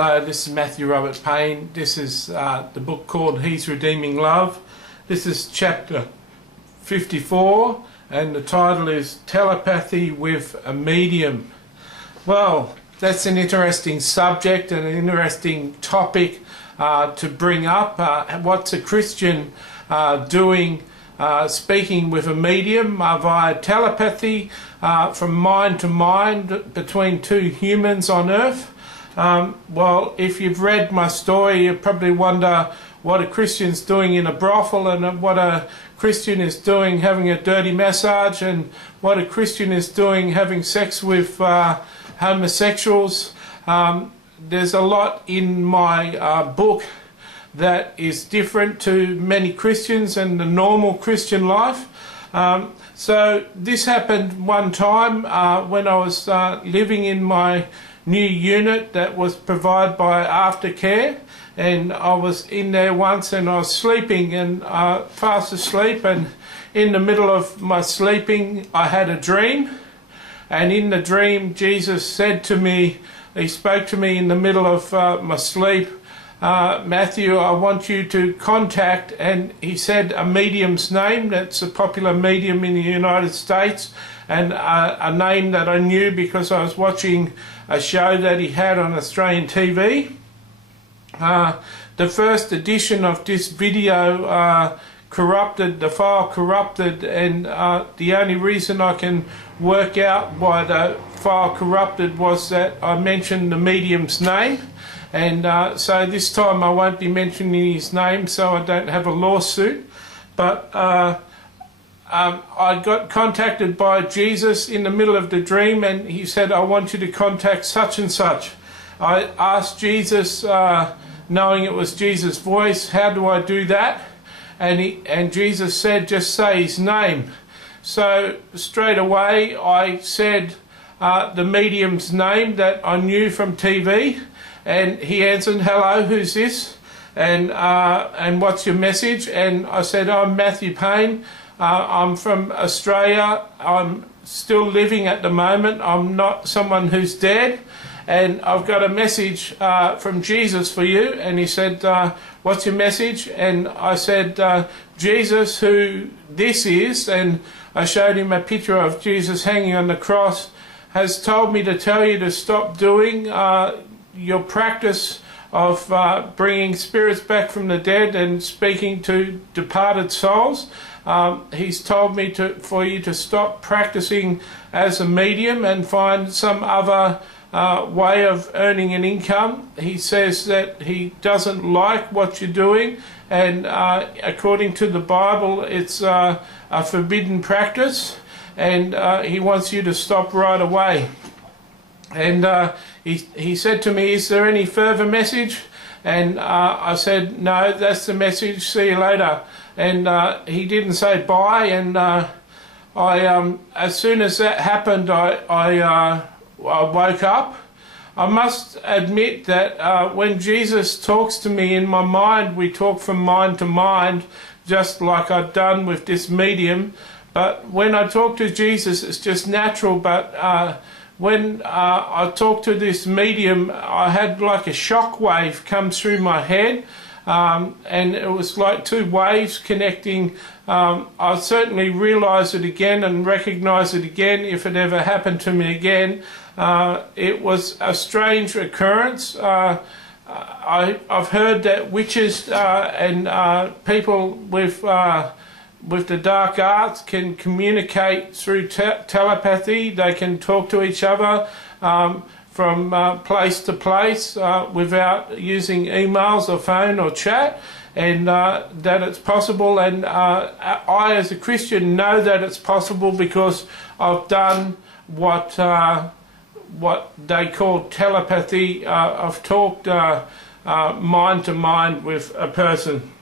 Hello, this is Matthew Robert Payne. This is the book called He's Redeeming Love. This is chapter 54 and the title is Telepathy with a Medium. Well, that's an interesting subject and an interesting topic to bring up. What's a Christian doing speaking with a medium via telepathy from mind to mind between two humans on earth? Well, if you've read my story, you probably wonder what a Christian's doing in a brothel and what a Christian is doing having a dirty massage and what a Christian is doing having sex with homosexuals. There's a lot in my book that is different to many Christians and the normal Christian life. So this happened one time when I was living in my new unit that was provided by Aftercare, and I was in there once and I was sleeping and fast asleep, and in the middle of my sleeping I had a dream, and in the dream Jesus said to me, he spoke to me in the middle of my sleep, Matthew, I want you to contact, and he said a medium's name that's a popular medium in the United States, and a name that I knew because I was watching a show that he had on Australian TV. The first edition of this video corrupted, the file corrupted, and the only reason I can work out why the file corrupted was that I mentioned the medium's name, and so this time I won't be mentioning his name so I don't have a lawsuit. But I got contacted by Jesus in the middle of the dream, and he said, I want you to contact such and such. I asked Jesus, knowing it was Jesus' voice, how do I do that? And Jesus said, just say his name. So straight away I said the medium's name that I knew from TV, and he answered, hello, who's this? And what's your message? And I said, I'm Matthew Payne. I'm from Australia. I'm still living at the moment. I'm not someone who's dead. And I've got a message from Jesus for you. And he said, what's your message? And I said, Jesus, who this is, and I showed him a picture of Jesus hanging on the cross, has told me to tell you to stop doing your practice of bringing spirits back from the dead and speaking to departed souls. He's told me for you to stop practicing as a medium and find some other way of earning an income. He says that he doesn't like what you're doing, and according to the Bible it's a forbidden practice, and he wants you to stop right away. And he said to me, is there any further message? And I said, no, that's the message, see you later. And he didn't say bye, and as soon as that happened, I woke up. I must admit that when Jesus talks to me in my mind, we talk from mind to mind, just like I've done with this medium. But when I talk to Jesus, it's just natural. But when I talked to this medium, I had like a shock wave come through my head. And it was like two waves connecting. I certainly realise it again and recognise it again if it ever happened to me again. It was a strange occurrence. I've heard that witches and people with the dark arts can communicate through telepathy. They can talk to each other from place to place without using emails or phone or chat, and that it's possible. And I as a Christian know that it's possible because I've done what they call telepathy. I've talked mind to mind with a person.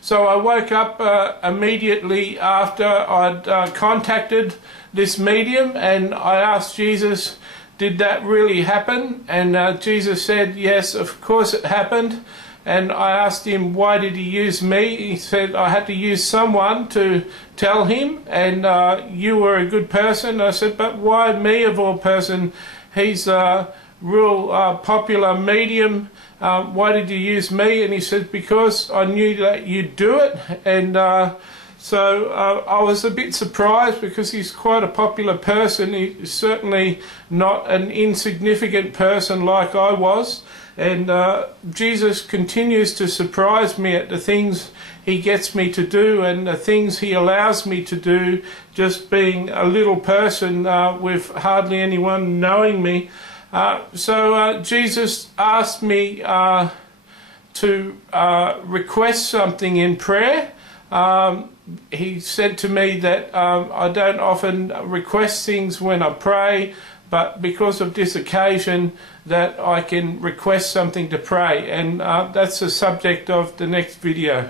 So I woke up immediately after I'd contacted this medium, and I asked Jesus, did that really happen? And Jesus said, yes, of course it happened. And I asked him, why did he use me? He said, I had to use someone to tell him, and you were a good person. I said, but why me of all person? He's real popular medium. Why did you use me? And he said, because I knew that you'd do it. And so I was a bit surprised, because he's quite a popular person. He's certainly not an insignificant person like I was. And Jesus continues to surprise me at the things he gets me to do and the things he allows me to do, just being a little person with hardly anyone knowing me. So Jesus asked me to request something in prayer. He said to me that I don't often request things when I pray, but because of this occasion that I can request something to pray, and that's the subject of the next video.